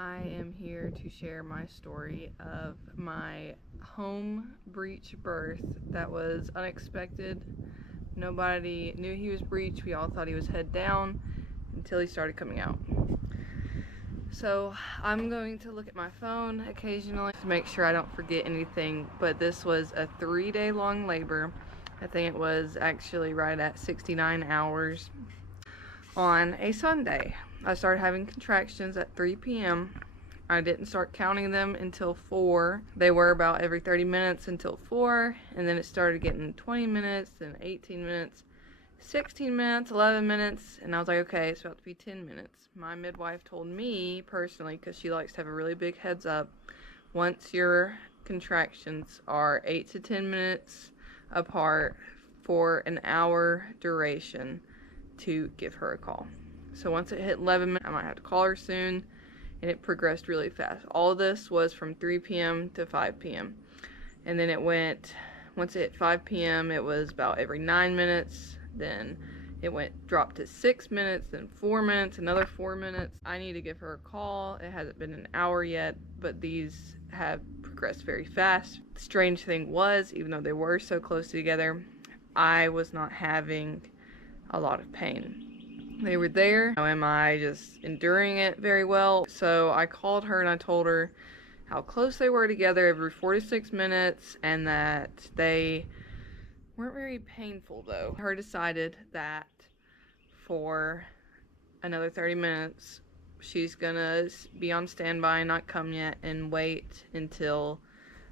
I am here to share my story of my home breech birth that was unexpected. Nobody knew he was breech. We all thought he was head down until he started coming out. So I'm going to look at my phone occasionally to make sure I don't forget anything, but this was a 3-day long labor. I think it was actually right at 69 hours on a Sunday. I started having contractions at 3 p.m. I didn't start counting them until 4. They were about every 30 minutes until 4, and then it started getting 20 minutes, then 18 minutes, 16 minutes, 11 minutes, and I was like, okay, it's about to be 10 minutes. My midwife told me personally, because she likes to have a really big heads up, once your contractions are 8 to 10 minutes apart for an hour duration, to give her a call. So once it hit 11 minutes, I might have to call her soon, and it progressed really fast. All of this was from 3 p.m. to 5 p.m. And then it went, once it hit 5 p.m., it was about every 9 minutes. Then it dropped to 6 minutes, then 4 minutes, another 4 minutes. I need to give her a call. It hasn't been an hour yet, but these have progressed very fast. The strange thing was, even though they were so close together, I was not having a lot of pain. They were there. Am I just enduring it very well? So I called her and I told her how close they were together every 4 to 6 minutes, and that they weren't very painful though. Her decided that for another 30 minutes she's gonna be on standby, not come yet, and wait until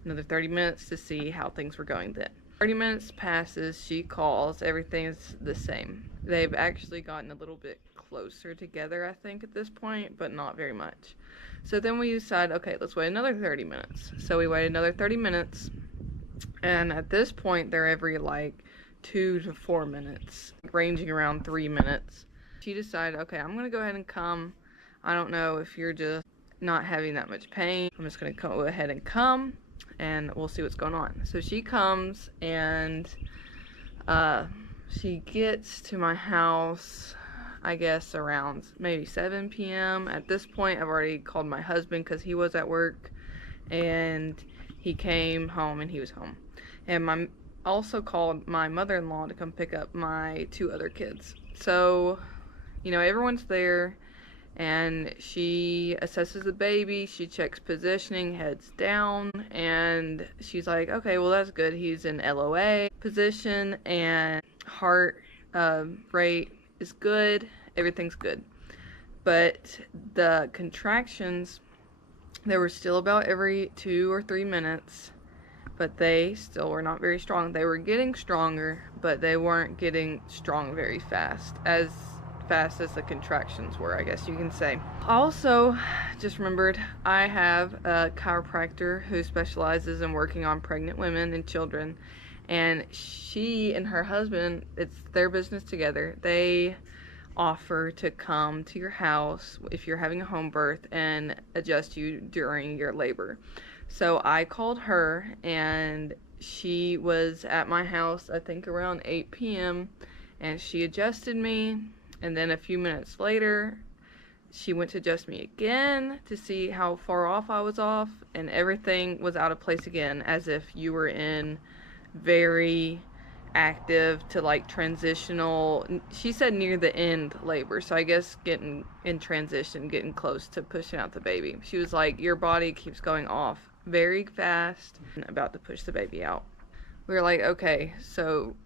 another 30 minutes to see how things were going then. 30 minutes passes, she calls, everything is the same. They've actually gotten a little bit closer together, I think, at this point, but not very much. So then we decide, okay, let's wait another 30 minutes. So we waited another 30 minutes, and at this point, they're every like 2 to 4 minutes, ranging around 3 minutes. She decided, okay, I'm gonna go ahead and come. I don't know if you're just not having that much pain. I'm just gonna go ahead and come, and we'll see what's going on. So she comes, and she gets to my house, I guess around maybe 7 p.m. At this point, I've already called my husband because he was at work, and he came home and he was home. And I also called my mother-in-law to come pick up my 2 other kids. So, you know, everyone's there, and she assesses the baby, she checks positioning, heads down, and she's like, okay, well, that's good. He's in LOA position, and heart rate is good, everything's good. But the contractions, they were still about every 2 or 3 minutes, but they still were not very strong. They were getting stronger, but they weren't getting strong very fast as the contractions were, I guess you can say. Also, just remembered, I have a chiropractor who specializes in working on pregnant women and children, and she and her husband, it's their business together. They offer to come to your house if you're having a home birth and adjust you during your labor. So I called her, and she was at my house, I think around 8 p.m., and she adjusted me. And then a few minutes later, she went to adjust me again to see how far off I was off, and everything was out of place again, as if you were in very active to like transitional, she said near the end labor, so I guess getting in transition, getting close to pushing out the baby. She was like, your body keeps going off very fast, and about to push the baby out. We were like, okay, so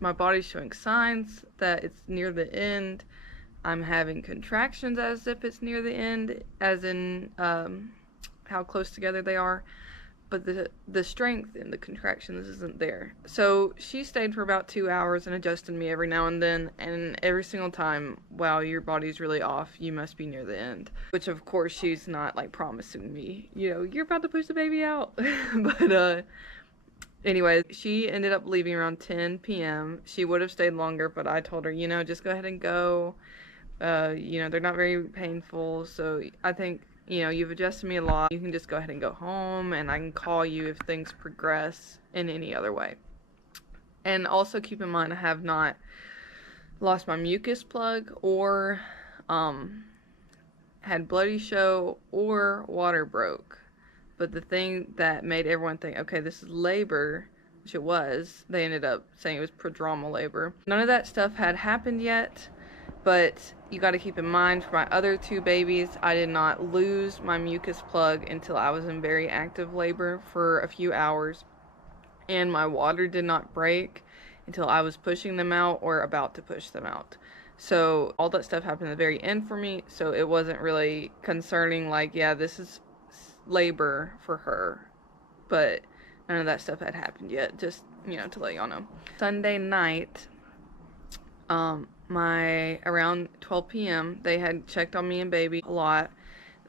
my body's showing signs that it's near the end. I'm having contractions as if it's near the end, as in how close together they are, but the strength in the contractions isn't there. So she stayed for about 2 hours and adjusted me every now and then, and every single time, wow, your body's really off, you must be near the end. Which of course she's not like promising me, you know, you're about to push the baby out. But anyway, she ended up leaving around 10 p.m. She would have stayed longer, but I told her, you know, just go ahead and go. You know, they're not very painful, so I think, you know, you've adjusted me a lot. You can just go ahead and go home, and I can call you if things progress in any other way. And also keep in mind, I have not lost my mucus plug or had bloody show or water broke. But the thing that made everyone think, okay, this is labor, which it was, they ended up saying it was prodromal labor. None of that stuff had happened yet, but you got to keep in mind, for my other 2 babies, I did not lose my mucus plug until I was in very active labor for a few hours, and my water did not break until I was pushing them out or about to push them out. So all that stuff happened at the very end for me, so it wasn't really concerning, like, yeah, this is labor for her, but none of that stuff had happened yet, just, you know, to let y'all know. Sunday night, around 12 p.m., they had checked on me and baby a lot.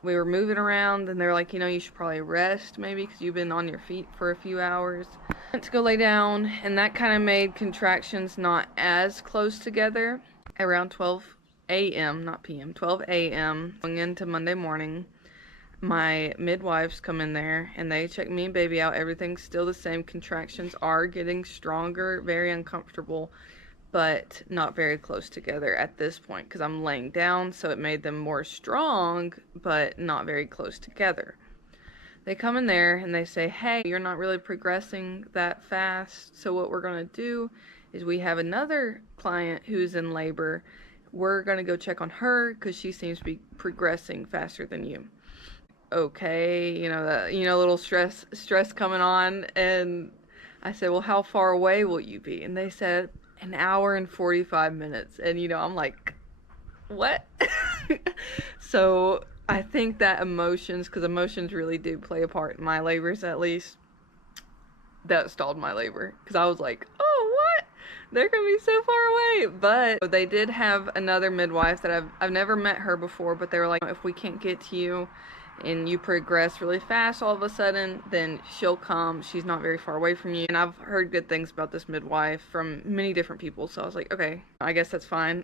We were moving around, and they were like, you know, you should probably rest maybe because you've been on your feet for a few hours. I went to go lay down, and that kind of made contractions not as close together. Around 12 a.m., not p.m., 12 a.m., going into Monday morning, my midwives come in there, and they check me and baby out. Everything's still the same. Contractions are getting stronger, very uncomfortable, but not very close together at this point because I'm laying down, so it made them more strong, but not very close together. They come in there and they say, hey, you're not really progressing that fast, so what we're going to do is we have another client who's in labor. We're going to go check on her because she seems to be progressing faster than you. Okay, you know, that, you know, a little stress coming on, and I said, well, how far away will you be? And they said, an hour and 45 minutes. And, you know, I'm like, what? So I think that emotions, because emotions really do play a part in my labors at least, that stalled my labor. Because I was like, oh, what? They're going to be so far away. But they did have another midwife that I've never met her before, but they were like, if we can't get to you and you progress really fast all of a sudden, then she'll come. She's not very far away from you. And I've heard good things about this midwife from many different people, so I was like, okay, I guess that's fine.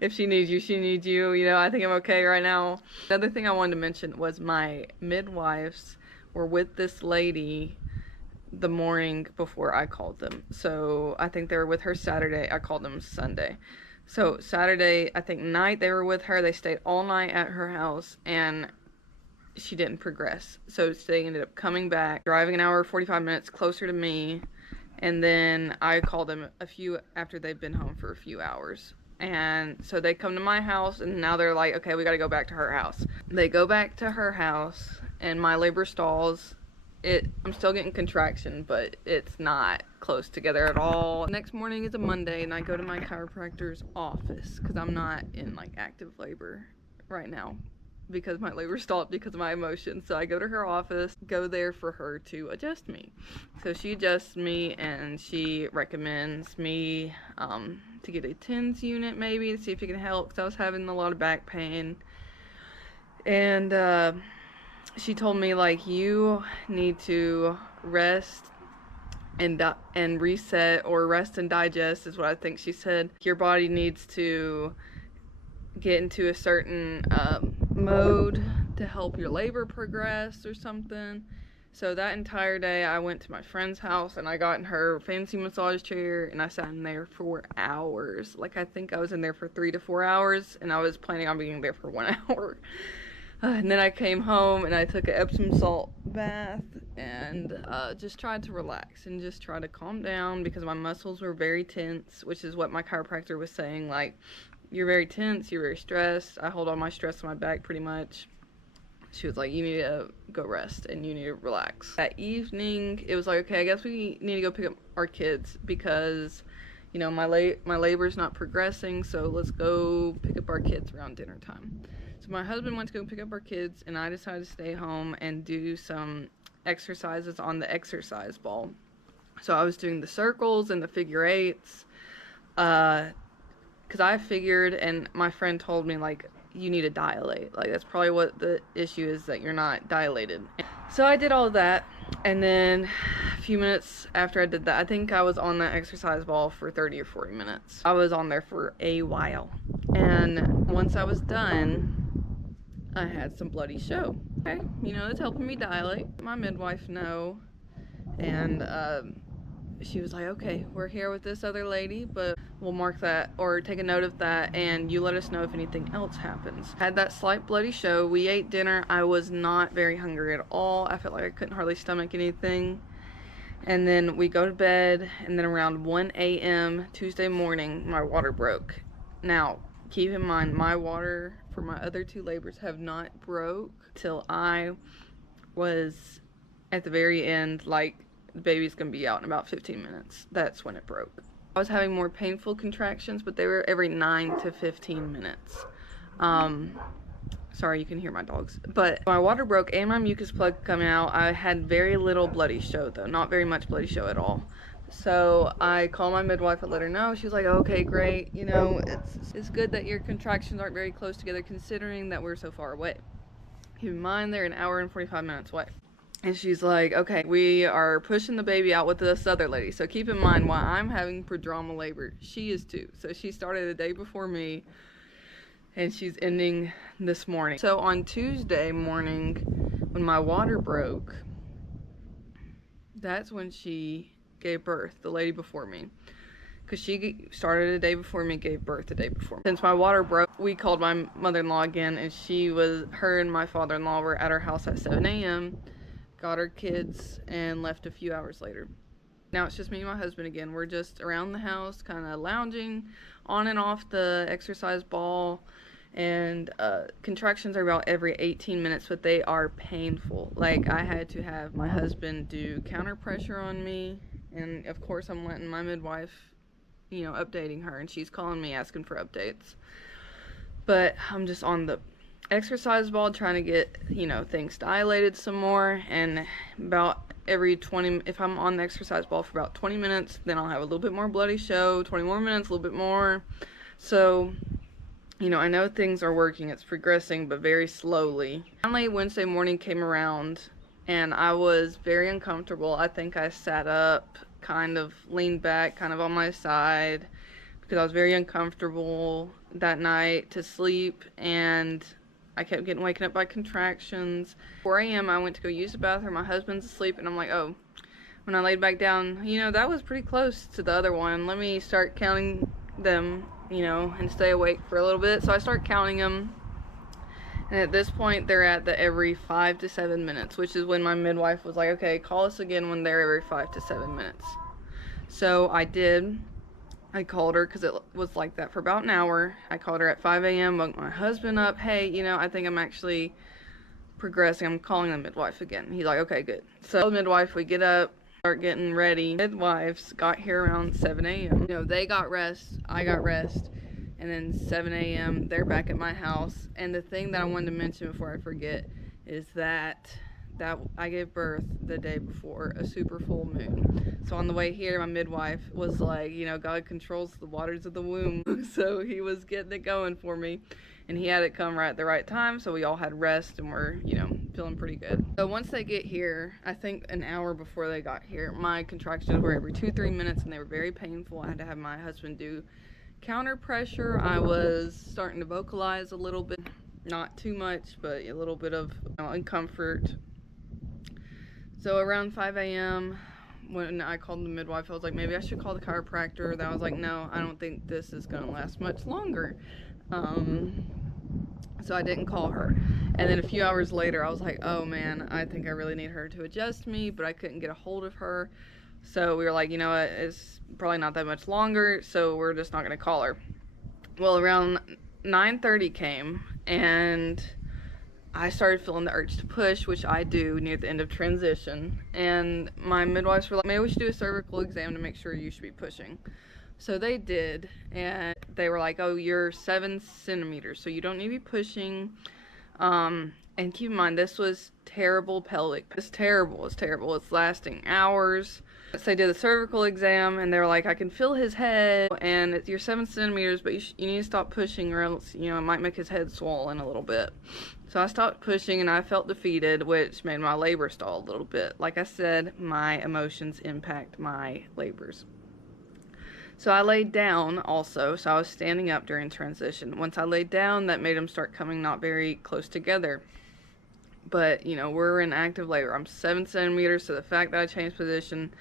If she needs you, she needs you. You know, I think I'm okay right now. Another thing I wanted to mention was my midwives were with this lady the morning before I called them. So I think they were with her Saturday. I called them Sunday. So Saturday, I think night, they were with her. They stayed all night at her house, and she didn't progress. So they ended up coming back, driving an hour 45 minutes closer to me, and then I called them after they've been home for a few hours. And so they come to my house, and now they're like, okay, we got to go back to her house. They go back to her house, and my labor stalls. I'm still getting contraction, but it's not close together at all. Next morning is a Monday, and I go to my chiropractor's office because I'm not in like active labor right now because my labor stalled because of my emotions. So I go to her office, go there for her to adjust me. So she adjusts me, and she recommends me to get a TENS unit maybe to see if it can help, because I was having a lot of back pain. And she told me, like, you need to rest and reset, or rest and digest is what I think she said. Your body needs to get into a certain mode to help your labor progress or something. So that entire day I went to my friend's house, and I got in her fancy massage chair, and I sat in there for hours. Like, I think I was in there for 3 to 4 hours, and I was planning on being there for 1 hour. And then I came home, and I took an Epsom salt bath, and just tried to relax and just try to calm down, because my muscles were very tense, which is what my chiropractor was saying. Like, you're very tense, you're very stressed. I hold all my stress on my back pretty much. She was like, you need to go rest and you need to relax. That evening, it was like, okay, I guess we need to go pick up our kids, because, you know, my labor's not progressing, so let's go pick up our kids around dinner time. So my husband went to go pick up our kids, and I decided to stay home and do some exercises on the exercise ball. So I was doing the circles and the figure eights, because I figured, and my friend told me, like, you need to dilate. Like, that's probably what the issue is, that you're not dilated. So I did all of that, and then a few minutes after I did that, I think I was on that exercise ball for 30 or 40 minutes. I was on there for a while, and once I was done, I had some bloody show. Okay, you know, it's helping me dilate. My midwife know, and she was like, okay, we're here with this other lady, but we'll mark that or take a note of that, and you let us know if anything else happens. Had that slight bloody show. We ate dinner. I was not very hungry at all. I felt like I couldn't hardly stomach anything. And then we go to bed, and then around 1 a.m. Tuesday morning, my water broke. Now, keep in mind, my water for my other 2 labors have not broke till I was at the very end, like, the baby's gonna be out in about 15 minutes. That's when it broke. I was having more painful contractions, but they were every 9 to 15 minutes. Sorry, you can hear my dogs. But my water broke and my mucus plug coming out. I had very little bloody show though, not very much bloody show at all. So I called my midwife and let her know. She was like, okay, great. You know, it's good that your contractions aren't very close together considering that we're so far away. Keep in mind, they're an hour and 45 minutes away. And she's like, okay, we are pushing the baby out with this other lady. So keep in mind, while I'm having prodromal labor, she is too. So she started the day before me, and she's ending this morning. So on Tuesday morning, when my water broke, that's when she gave birth, the lady before me. Because she started the day before me, gave birth the day before me. Since my water broke, we called my mother-in-law again, and her and my father-in-law were at our house at 7 a.m., got our kids, and left a few hours later. Now it's just me and my husband again. We're just around the house, kind of lounging on and off the exercise ball, and contractions are about every 18 minutes, but they are painful. Like, I had to have my husband do counter pressure on me, and of course I'm letting my midwife, you know, updating her, and she's calling me asking for updates. But I'm just on the exercise ball trying to get, you know, things dilated some more, and about every 20, if I'm on the exercise ball for about 20 minutes, then I'll have a little bit more bloody show, 20 more minutes, a little bit more. So, you know, I know things are working, it's progressing, but very slowly. Finally, Wednesday morning came around, and I was very uncomfortable. I think I sat up, kind of leaned back, kind of on my side, because I was very uncomfortable that night to sleep, and I kept waking up by contractions. 4 a.m. I went to go use the bathroom. My husband's asleep, and I'm like, oh. When I laid back down, you know, that was pretty close to the other one. Let me start counting them, you know, and stay awake for a little bit. So I start counting them. And at this point, they're at the every 5 to 7 minutes, which is when my midwife was like, okay, call us again when they're every 5 to 7 minutes. So I did. I called her because it was like that for about an hour. I called her at 5 a.m., woke my husband up. Hey, you know, I think I'm actually progressing. I'm calling the midwife again. He's like, okay, good. So the midwife, we get up, start getting ready. Midwives got here around 7 a.m. You know, they got rest, I got rest, and then 7 a.m. they're back at my house. And the thing that I wanted to mention before I forget is that I gave birth the day before a super full moon. So on the way here, my midwife was like, you know, God controls the waters of the womb. So he was getting it going for me, and he had it come right at the right time. So we all had rest, and we're, you know, feeling pretty good. So once they get here, I think an hour before they got here, my contractions were every 2-3 minutes, and they were very painful. I had to have my husband do counter pressure. I was starting to vocalize a little bit, not too much, but a little bit of, you know, uncomfort. So around 5 a.m. when I called the midwife, I was like, maybe I should call the chiropractor. Then I was like, no, I don't think this is going to last much longer. So I didn't call her. And then a few hours later, I was like, oh man, I think I really need her to adjust me, but I couldn't get a hold of her. So we were like, you know what, it's probably not that much longer, so we're just not going to call her. Well, around 9:30 came, and I started feeling the urge to push, which I do near the end of transition. And my midwives were like, maybe we should do a cervical exam to make sure you should be pushing. So they did, and they were like, oh, you're 7 centimeters, so you don't need to be pushing. And keep in mind, this was terrible pelvic. It's terrible. It's terrible. It's lasting hours. So they did the cervical exam, and they were like, I can feel his head, and you're 7 centimeters, but you need to stop pushing, or else, you know, it might make his head swollen a little bit. So I stopped pushing, and I felt defeated, which made my labor stall a little bit. Like I said, my emotions impact my labors. So I laid down also, so I was standing up during transition. Once I laid down, that made them start coming not very close together. But, you know, we're in active labor. I'm 7 centimeters, so the fact that I changed position,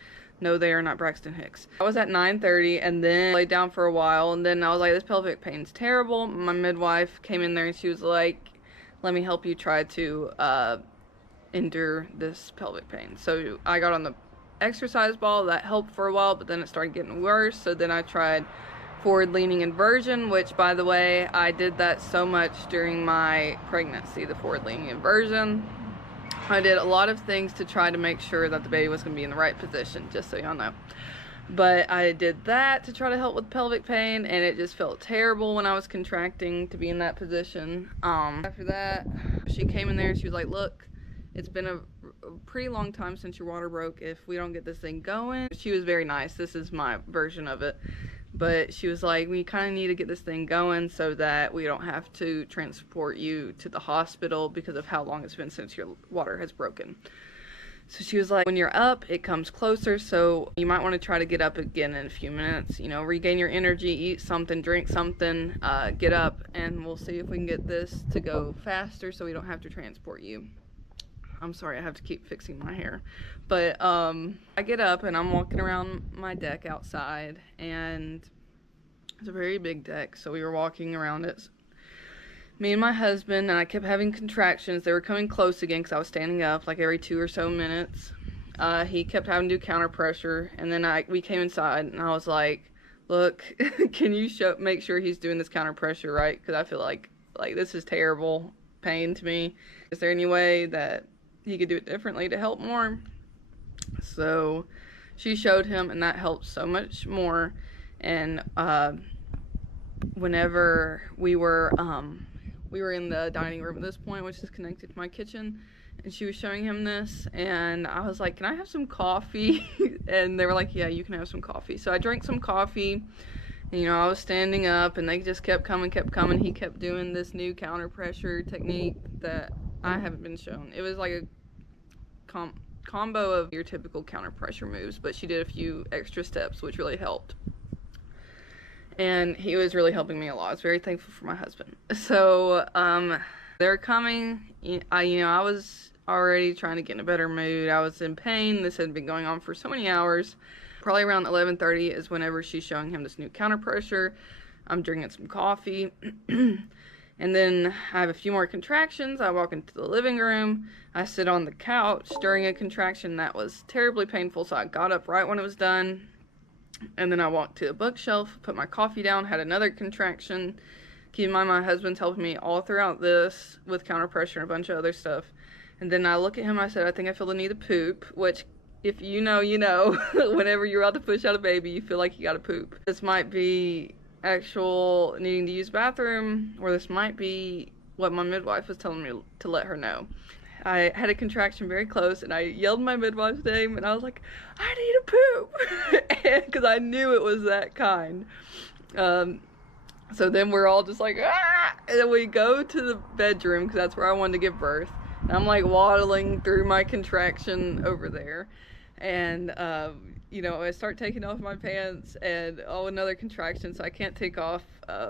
No, they are not Braxton Hicks. I was at 9:30 and then laid down for a while, and then I was like, this pelvic pain's terrible. My midwife came in there and she was like, let me help you try to endure this pelvic pain. So I got on the exercise ball. That helped for a while, but then it started getting worse. So then I tried forward leaning inversion, which, by the way, I did that so much during my pregnancy, the forward leaning inversion. I did a lot of things to try to make sure that the baby was going to be in the right position, just so y'all know. But I did that to try to help with pelvic pain, and it just felt terrible when I was contracting to be in that position. After that, she came in there and she was like, look, it's been a pretty long time since your water broke. If we don't get this thing going, she was very nice. This is my version of it. But she was like, we kind of need to get this thing going so that we don't have to transport you to the hospital because of how long it's been since your water has broken. So she was like, when you're up, it comes closer, so you might want to try to get up again in a few minutes. You know, regain your energy, eat something, drink something, get up, and we'll see if we can get this to go faster so we don't have to transport you. I'm sorry, I have to keep fixing my hair. But I get up and I'm walking around my deck outside, and it's a very big deck, so we were walking around it. Me and my husband, and I kept having contractions. They were coming close again because I was standing up like every 2 or so minutes. He kept having to do counter pressure, and then we came inside, and I was like, look, can you make sure he's doing this counter pressure right? Because I feel like this is terrible pain to me. Is there any way that he could do it differently to help more? So she showed him, and that helped so much more. And whenever we were in the dining room at this point, which is connected to my kitchen, and she was showing him this, and I was like, can I have some coffee? And they were like, yeah, you can have some coffee. So I drank some coffee, and, you know, I was standing up, and they just kept coming. He kept doing this new counter pressure technique that I haven't been shown. It was like a combo of your typical counter pressure moves, but she did a few extra steps, which really helped. And he was really helping me a lot. I was very thankful for my husband. So they're coming. I was already trying to get in a better mood. I was in pain. This had been going on for so many hours. Probably around 11:30 is whenever she's showing him this new counter pressure. I'm drinking some coffee. And then I have a few more contractions. I walk into the living room. I sit on the couch during a contraction that was terribly painful, so I got up right when it was done. And then I walked to the bookshelf, put my coffee down, had another contraction. Keep in mind, my husband's helping me all throughout this with counter pressure and a bunch of other stuff. And then I look at him, I said, I think I feel the need to poop, which, if you know, you know. Whenever you're about to push out a baby, you feel like you gotta poop. This might be actual needing to use the bathroom, or this might be what my midwife was telling me to let her know. I had a contraction very close, and I yelled my midwife's name, and I was like, I need to poop, because I knew it was that kind. So then we're all just like, ah! And then we go to the bedroom, because that's where I wanted to give birth. And I'm like waddling through my contraction over there, and you know, I start taking off my pants, and another contraction, so I can't take off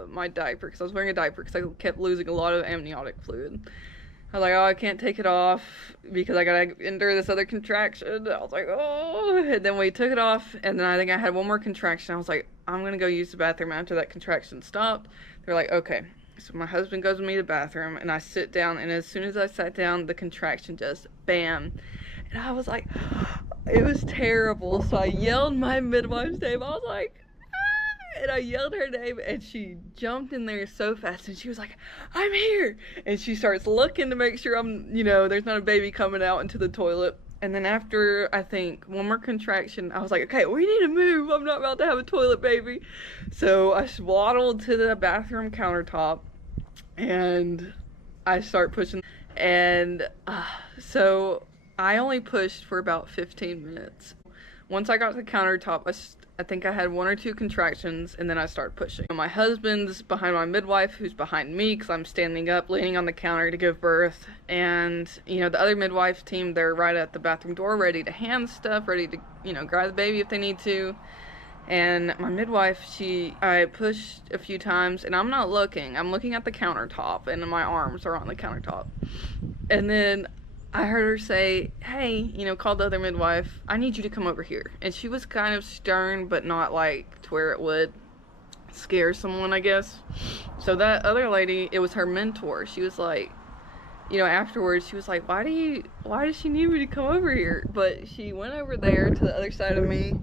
my diaper, because I was wearing a diaper because I kept losing a lot of amniotic fluid. I was like, oh, I can't take it off because I gotta endure this other contraction. I was like, oh, and then we took it off, and then I think I had one more contraction. I was like, I'm gonna go use the bathroom after that contraction stopped. They're like, okay. So my husband goes with me to the bathroom, and I sit down, and as soon as I sat down, the contraction just bam. And I was like, it was terrible. So I yelled my midwife's name. I was like, ah! And I yelled her name, and she jumped in there so fast, and she was like, I'm here. And she starts looking to make sure there's not a baby coming out into the toilet. And then after, I think, one more contraction, I was like, okay, we need to move. I'm not about to have a toilet baby. So I waddled to the bathroom countertop, and I start pushing. And so I only pushed for about 15 minutes. Once I got to the countertop, I think I had 1 or 2 contractions, and then I started pushing. My husband's behind my midwife, who's behind me, because I'm standing up, leaning on the counter to give birth. And, you know, the other midwife team, they're right at the bathroom door, ready to hand stuff, ready to, grab the baby if they need to. And my midwife, I pushed a few times, and I'm not looking. I'm looking at the countertop, and my arms are on the countertop. And then I heard her say, hey, you know, call the other midwife, I need you to come over here. And she was kind of stern, but not like to where it would scare someone, I guess. So that other lady, it was her mentor. She was like, you know, afterwards, she was like, why does she need me to come over here? But she went over there to the other side of me,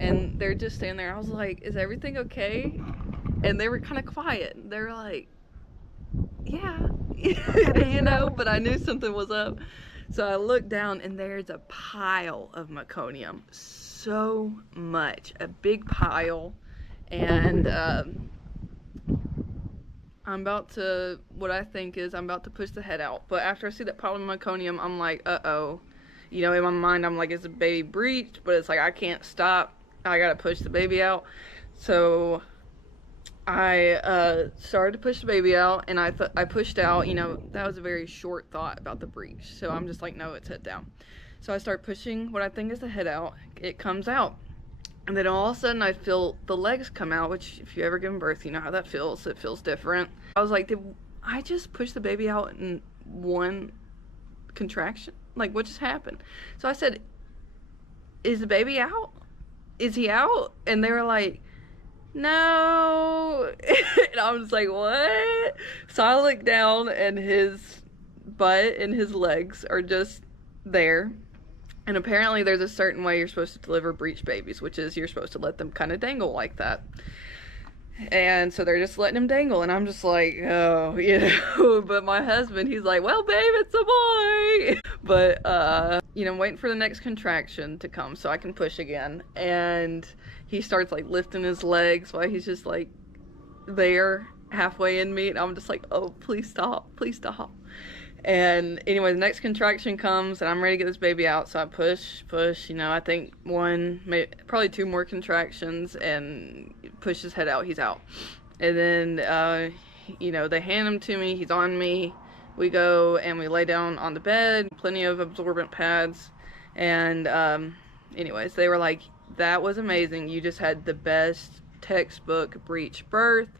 and they're just standing there. I was like, is everything okay? And they were kind of quiet. They were like, yeah, you know, but I knew something was up. So I looked down, and there's a pile of meconium. So much. A big pile. And I'm about to, what I think is I'm about to push the head out. But after I see that pile of meconium, I'm like, uh-oh. You know, in my mind, I'm like, is the baby breached? But it's like, I can't stop. I gotta push the baby out. So I started to push the baby out, and I pushed out. You know, that was a very short thought about the breach. So I'm just like, no, it's head down. So I start pushing what I think is the head out. It comes out. And then all of a sudden I feel the legs come out, which if you ever given birth, you know how that feels. It feels different. I was like, did I just push the baby out in one contraction? Like, what just happened? So I said, is the baby out? Is he out? And they were like, no. And I was like, what? So I look down, and his butt and his legs are just there. And apparently there's a certain way you're supposed to deliver breech babies, which is you're supposed to let them kind of dangle like that. And so they're just letting him dangle, and I'm just like, oh, you know. But my husband, he's like, well, babe, it's a boy. But, you know, I'm waiting for the next contraction to come so I can push again. And he starts, like, lifting his legs while he's just, like, there halfway in me. And I'm just like, oh, please stop. Please stop. And anyway, the next contraction comes, and I'm ready to get this baby out. So I push, you know, I think one, maybe, probably two more contractions, and push his head out. He's out. And then, you know, they hand him to me. He's on me. We go and we lay down on the bed, plenty of absorbent pads. And anyways, they were like, that was amazing. You just had the best textbook breech birth.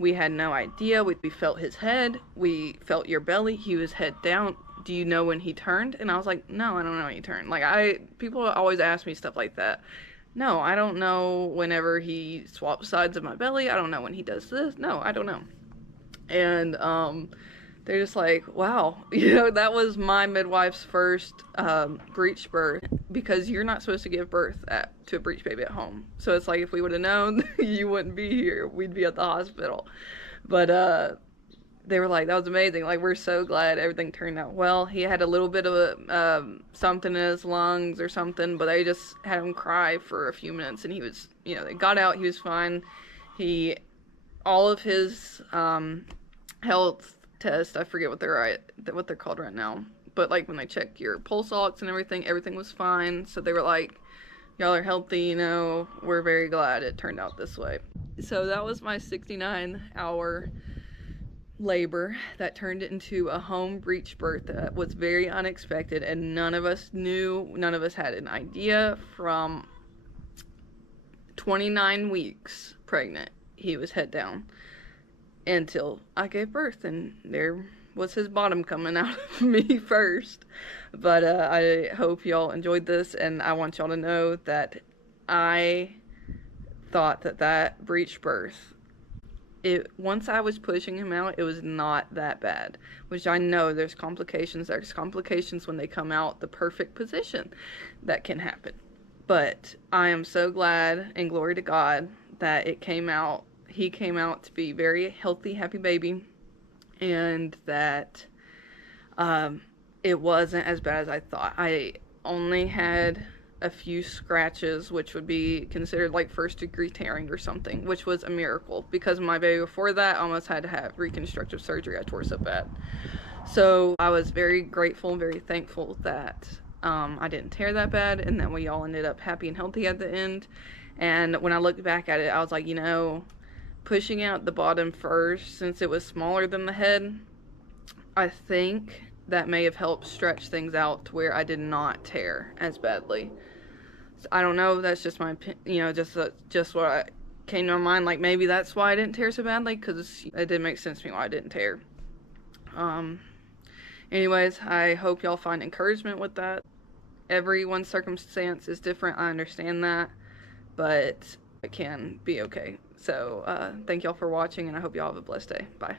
We had no idea. We felt his head. We felt your belly. He was head down. Do you know when he turned? And I was like, no, I don't know when he turned. Like, people always ask me stuff like that. No, I don't know whenever he swaps sides of my belly. I don't know when he does this. No, I don't know. And they're just like, wow, you know, that was my midwife's first breech birth, because you're not supposed to give birth to a breech baby at home. So it's like, if we would have known, you wouldn't be here. We'd be at the hospital. But they were like, that was amazing. Like, we're so glad everything turned out well. He had a little bit of something in his lungs or something, but they just had him cry for a few minutes, and he was, you know, they got out. He was fine. All of his health test, I forget what they're called right now, but like when they check your pulse ox and everything was fine. So they were like, y'all are healthy, you know, we're very glad it turned out this way. So that was my 69-hour labor that turned into a home breech birth that was very unexpected, and none of us had an idea. From 29 weeks pregnant, he was head down until I gave birth, and there was his bottom coming out of me first. But I hope y'all enjoyed this, and I want y'all to know that I thought that breech birth, once I was pushing him out, it was not that bad, which I know there's complications when they come out the perfect position that can happen. But I am so glad, and glory to God, that he came out to be very healthy, happy baby, and that it wasn't as bad as I thought. I only had a few scratches, which would be considered like first-degree tearing or something, which was a miracle, because my baby before that almost had to have reconstructive surgery. I tore so bad. So I was very grateful and very thankful that I didn't tear that bad, and that we all ended up happy and healthy at the end. And when I looked back at it, I was like, you know, pushing out the bottom first, since it was smaller than the head, I think that may have helped stretch things out to where I did not tear as badly. So I don't know, that's just my, you know, just what came to my mind. Like, maybe that's why I didn't tear so badly, because it didn't make sense to me why I didn't tear. Anyways, I hope y'all find encouragement with that. Everyone's circumstance is different. I understand that, but it can be okay. So thank y'all for watching, and I hope y'all have a blessed day. Bye.